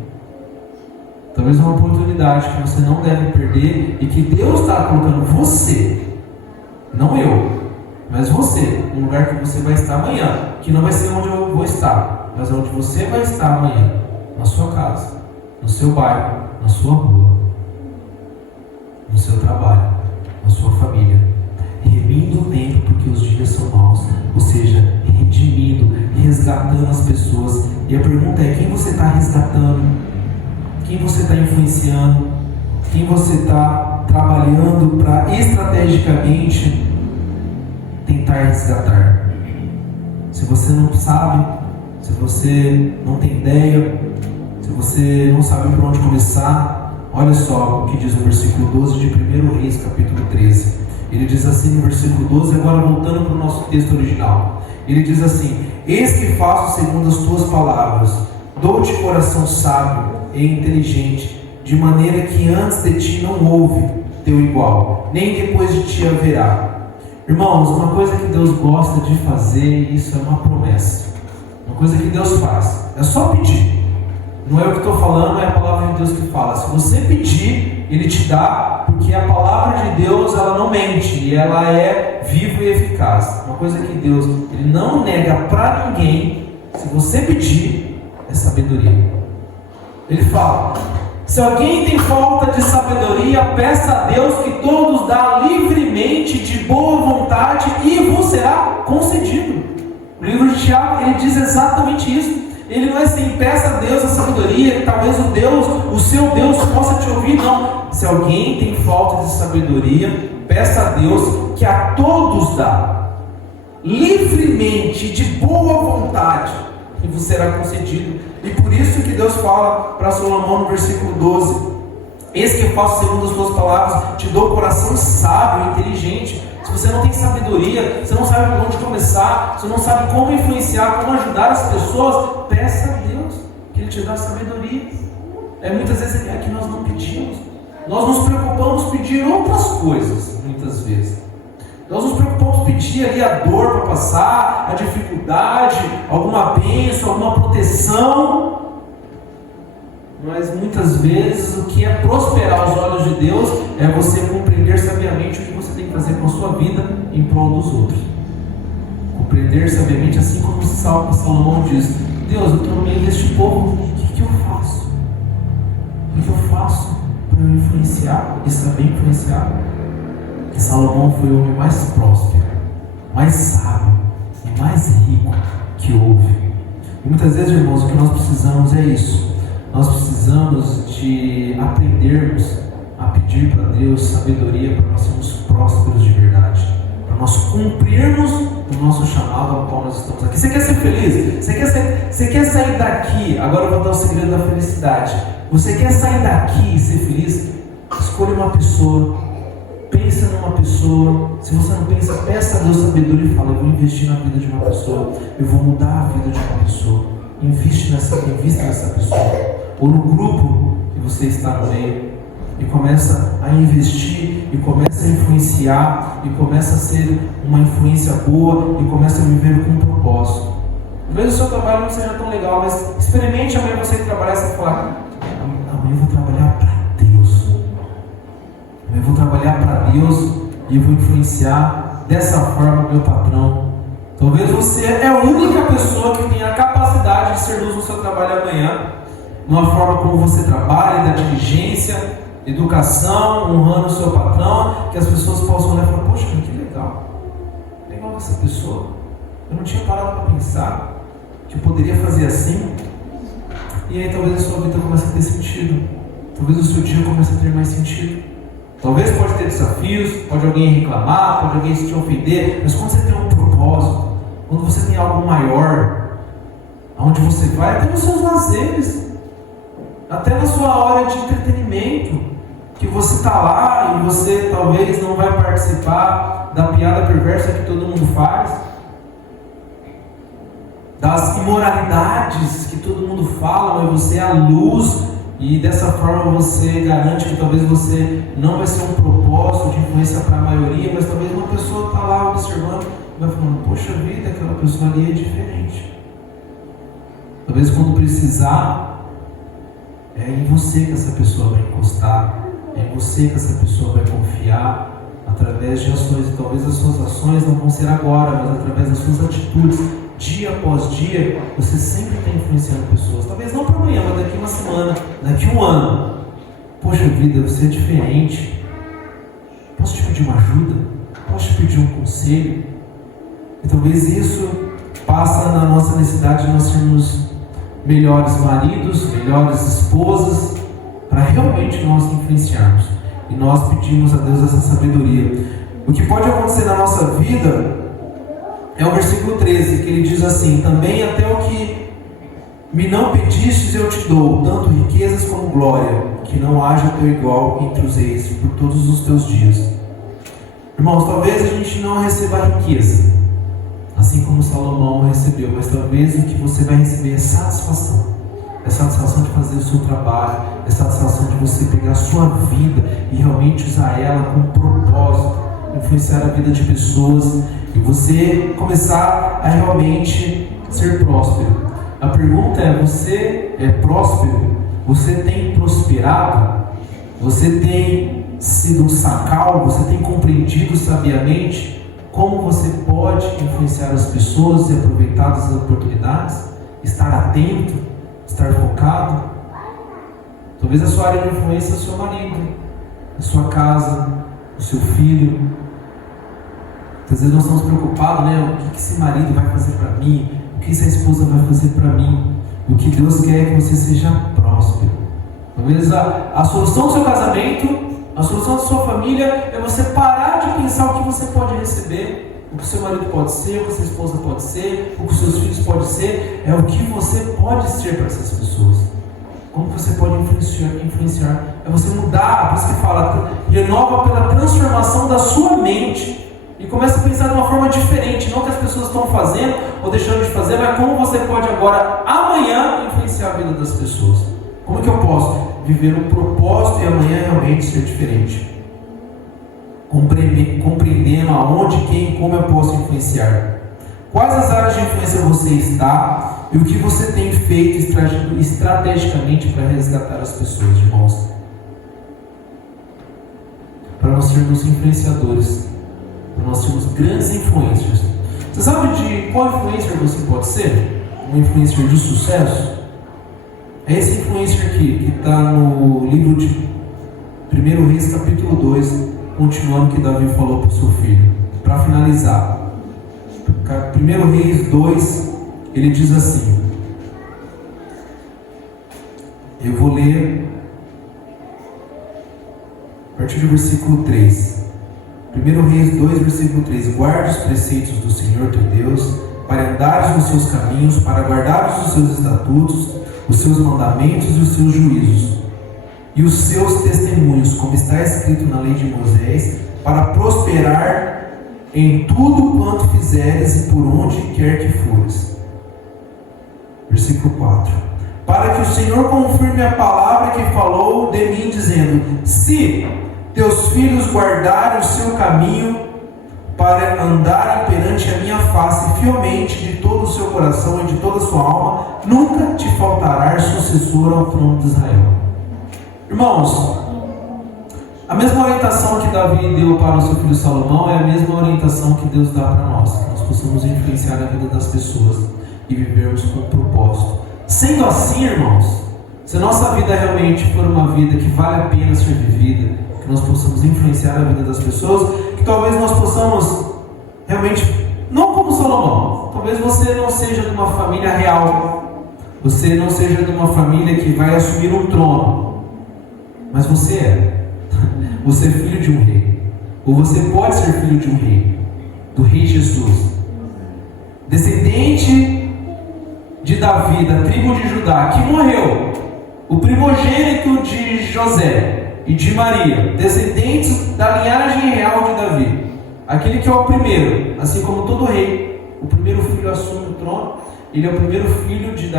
Talvez uma oportunidade que você não deve perder e que Deus está colocando você, não eu, mas você, no lugar que você vai estar amanhã, que não vai ser onde eu vou estar, mas onde você vai estar amanhã, na sua casa, no seu bairro, na sua rua, no seu trabalho, na sua família, remindo o tempo, porque os dias são maus, ou seja, redimindo, resgatando as pessoas. E a pergunta é: quem você está resgatando? Quem você está influenciando? Quem você está trabalhando para estrategicamente tentar resgatar? Se você não sabe, se você não tem ideia, se você não sabe por onde começar, olha só o que diz o versículo 12 de 1 Reis, capítulo 13. Ele diz assim no versículo 12, agora voltando para o nosso texto original. Ele diz assim: eis que faço segundo as tuas palavras, dou-te coração sábio e inteligente, de maneira que antes de ti não houve teu igual, nem depois de ti haverá. Irmãos, uma coisa que Deus gosta de fazer, isso é uma promessa, uma coisa que Deus faz, é só pedir. Não é o que estou falando, é a palavra de Deus que fala. Se você pedir, Ele te dá, porque a palavra de Deus, ela não mente, e ela é viva e eficaz. Uma coisa que Deus, Ele não nega para ninguém. Se você pedir, é sabedoria. Ele fala: se alguém tem falta de sabedoria, peça a Deus, que todos dá livremente, de boa vontade, e vos será concedido. O livro de Tiago, ele diz exatamente isso. Ele não é assim: peça a Deus a sabedoria, talvez o seu Deus possa te ouvir. Não. Se alguém tem falta de sabedoria, peça a Deus, que a todos dá livremente, de boa vontade, e vos será concedido. E por isso que Deus fala para Salomão no versículo 12: eis que eu faço segundo as tuas palavras, te dou coração sábio e inteligente. Se você não tem sabedoria, você não sabe por onde começar, você não sabe como influenciar, como ajudar as pessoas, peça a Deus que Ele te dá sabedoria. Muitas vezes é que nós não pedimos. Nós nos preocupamos em pedir outras coisas, muitas vezes. Nós nos preocupamos em pedir ali a dor para passar, a dificuldade, alguma bênção, alguma proteção. Mas muitas vezes o que é prosperar aos olhos de Deus é você compreender sabiamente o que você tem que fazer com a sua vida em prol dos outros. Compreender sabiamente, assim como Salomão diz: Deus, eu estou no meio deste povo, o que eu faço? O que eu faço para eu influenciar e saber influenciar? E Salomão foi o homem mais próspero, mais sábio e mais rico que houve. E muitas vezes, irmãos, o que nós precisamos é isso. Nós precisamos de aprendermos a pedir para Deus sabedoria para nós sermos prósperos de verdade, para nós cumprirmos o nosso chamado ao qual nós estamos aqui. Você quer ser feliz? Você quer sair daqui? Agora eu vou dar o segredo da felicidade. Você quer sair daqui e ser feliz? Escolha uma pessoa, pensa numa pessoa. Se você não pensa, peça a Deus sabedoria e fala: eu vou investir na vida de uma pessoa, eu vou mudar a vida de uma pessoa. Invista nessa pessoa, ou no grupo que você está no meio, e começa a investir, e começa a influenciar, e começa a ser uma influência boa, e começa a viver com um propósito. Às vezes o seu trabalho não seja tão legal, mas experimente amanhã você trabalhar e você falar: amanhã eu vou trabalhar para Deus. Eu vou trabalhar para Deus e eu vou influenciar dessa forma o meu patrão. Talvez você é a única pessoa que tem a capacidade de ser luz no seu trabalho amanhã, numa forma como você trabalha, da diligência, educação, honrando o seu patrão, que as pessoas possam olhar e falar: poxa, que legal essa pessoa. Eu não tinha parado para pensar que eu poderia fazer assim. E aí talvez a sua vida comece a ter sentido. Talvez o seu dia comece a ter mais sentido. Talvez pode ter desafios, pode alguém reclamar, pode alguém se te ofender, mas quando você tem um propósito, quando você tem algo maior, aonde você vai, até nos seus lazeres, até na sua hora de entretenimento, que você está lá e você talvez não vai participar da piada perversa que todo mundo faz, das imoralidades que todo mundo fala, mas você é a luz. E dessa forma você garante que talvez você não vai ser um propósito de influência para a maioria, mas talvez uma pessoa está lá observando e vai falando: poxa vida, aquela pessoa ali é diferente. Talvez quando precisar, é em você que essa pessoa vai encostar, é em você que essa pessoa vai confiar, através de ações. E talvez as suas ações não vão ser agora, mas através das suas atitudes. Dia após dia, você sempre está influenciando pessoas. Talvez não para amanhã, mas daqui uma semana, daqui um ano. Poxa vida, você é diferente. Posso te pedir uma ajuda? Posso te pedir um conselho? E talvez isso passa na nossa necessidade de nós sermos melhores maridos, melhores esposas, para realmente nós influenciarmos. E nós pedimos a Deus essa sabedoria. O que pode acontecer na nossa vida é o versículo 13, que ele diz assim: também até o que me não pedistes eu te dou, tanto riquezas como glória, que não haja teu igual entre os reis por todos os teus dias. Irmãos, talvez a gente não receba a riqueza, assim como Salomão recebeu, mas talvez o que você vai receber é satisfação. É satisfação de fazer o seu trabalho, é satisfação de você pegar a sua vida e realmente usar ela com propósito, influenciar a vida de pessoas, e você começar a realmente ser próspero. A pergunta é: você é próspero? Você tem prosperado? Você tem sido um sacal? Você tem compreendido sabiamente como você pode influenciar as pessoas e aproveitar as oportunidades? Estar atento, estar focado. Talvez a sua área de influência é o seu marido, a sua casa, o seu filho. Às vezes nós estamos preocupados, né? O que esse marido vai fazer para mim? O que essa esposa vai fazer para mim? O que Deus quer é que você seja próspero. Talvez a solução do seu casamento, a solução da sua família é você parar de pensar o que você pode receber, o que seu marido pode ser, o que sua esposa pode ser, o que seus filhos podem ser. É o que você pode ser para essas pessoas. Como você pode influenciar? É você mudar, por isso que fala, renova pela transformação da sua mente. E começa a pensar de uma forma diferente, não que as pessoas estão fazendo ou deixando de fazer, mas como você pode agora, amanhã, influenciar a vida das pessoas. Como que eu posso viver um propósito e amanhã realmente ser diferente? Compreendendo aonde, quem e como eu posso influenciar. Quais as áreas de influência você está e o que você tem feito estrategicamente para resgatar as pessoas, irmãos? Para nós sermos influenciadores, para nós sermos grandes influencers. Você sabe de qual influencer você pode ser? Um influencer de sucesso? É esse influencer aqui, que está no livro de 1 Reis capítulo 2, continuando o que Davi falou para o seu filho. Para finalizar, 1 Reis 2, ele diz assim, eu vou ler a partir do versículo 3. 1 Reis 2, versículo 3. Guarde os preceitos do Senhor teu Deus, para andares nos seus caminhos, para guardares os seus estatutos, os seus mandamentos e os seus juízos, e os seus testemunhos, como está escrito na lei de Moisés, para prosperar em tudo quanto fizeres e por onde quer que fores. Versículo 4. Para que o Senhor confirme a palavra que falou de mim, dizendo: se teus filhos guardarem o seu caminho, para andarem perante a minha face fielmente de todo o seu coração e de toda a sua alma, nunca te faltará sucessor ao trono de Israel. Irmãos, a mesma orientação que Davi deu para o seu filho Salomão é a mesma orientação que Deus dá para nós, que nós possamos influenciar a vida das pessoas e vivermos com propósito. Sendo assim, irmãos, se a nossa vida realmente for uma vida que vale a pena ser vivida, que nós possamos influenciar a vida das pessoas, que talvez nós possamos realmente, não como Salomão, talvez você não seja de uma família real, você não seja de uma família que vai assumir um trono, mas você é. Você é filho de um rei, ou você pode ser filho de um rei, do rei Jesus, descendente de Davi, da tribo de Judá, que morreu, o primogênito de José e de Maria, descendentes da linhagem real de Davi, aquele que é o primeiro, assim como todo rei, o primeiro filho assume o trono, ele é o primeiro filho de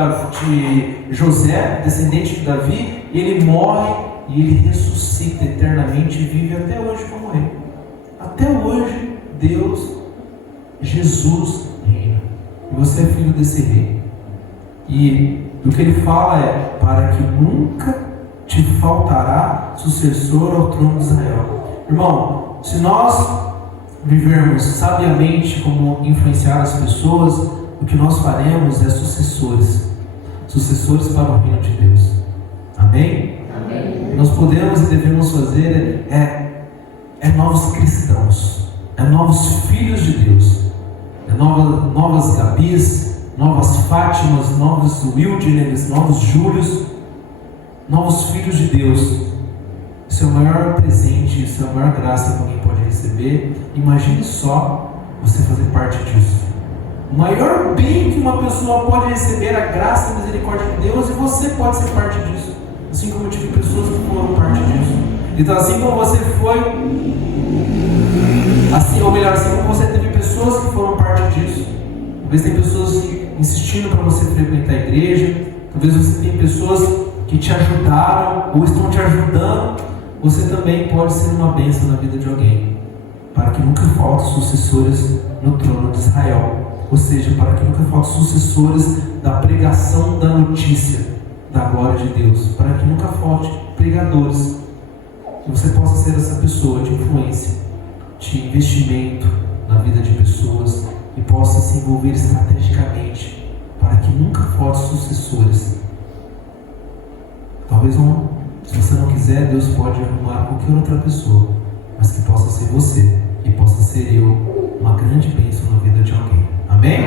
José, descendente de Davi, ele morre e ele ressuscita eternamente e vive até hoje como rei. Até hoje, Deus, Jesus reina, e você é filho desse rei, e o que ele fala é, para que nunca te faltará sucessor ao trono de Israel. Irmão, se nós vivermos sabiamente como influenciar as pessoas, o que nós faremos é sucessores para o reino de Deus. Amém? Amém. O que nós podemos e devemos fazer é novos cristãos, é novos filhos de Deus, é novas Gabis, novas Fátimas, novos Wilderness, novos Júlios, novos filhos de Deus. Isso é o maior presente, isso é a maior graça que alguém pode receber. Imagine só você fazer parte disso. O maior bem que uma pessoa pode receber é a graça e a misericórdia de Deus, e você pode ser parte disso, assim como eu tive pessoas que foram parte disso. Então, assim como você foi, assim como você teve pessoas que foram parte disso. Talvez tem pessoas insistindo para você frequentar a igreja, talvez você tenha pessoas que te ajudaram ou estão te ajudando. Você também pode ser uma bênção na vida de alguém, para que nunca falte sucessores no trono de Israel, ou seja, para que nunca falte sucessores da pregação da notícia da glória de Deus, para que nunca falte pregadores, que você possa ser essa pessoa de influência, de investimento na vida de pessoas, e possa se envolver estrategicamente, para que nunca falte sucessores. Talvez não, se você não quiser, Deus pode arrumar qualquer outra pessoa, mas que possa ser você, e possa ser eu, uma grande bênção na vida de alguém. Amém?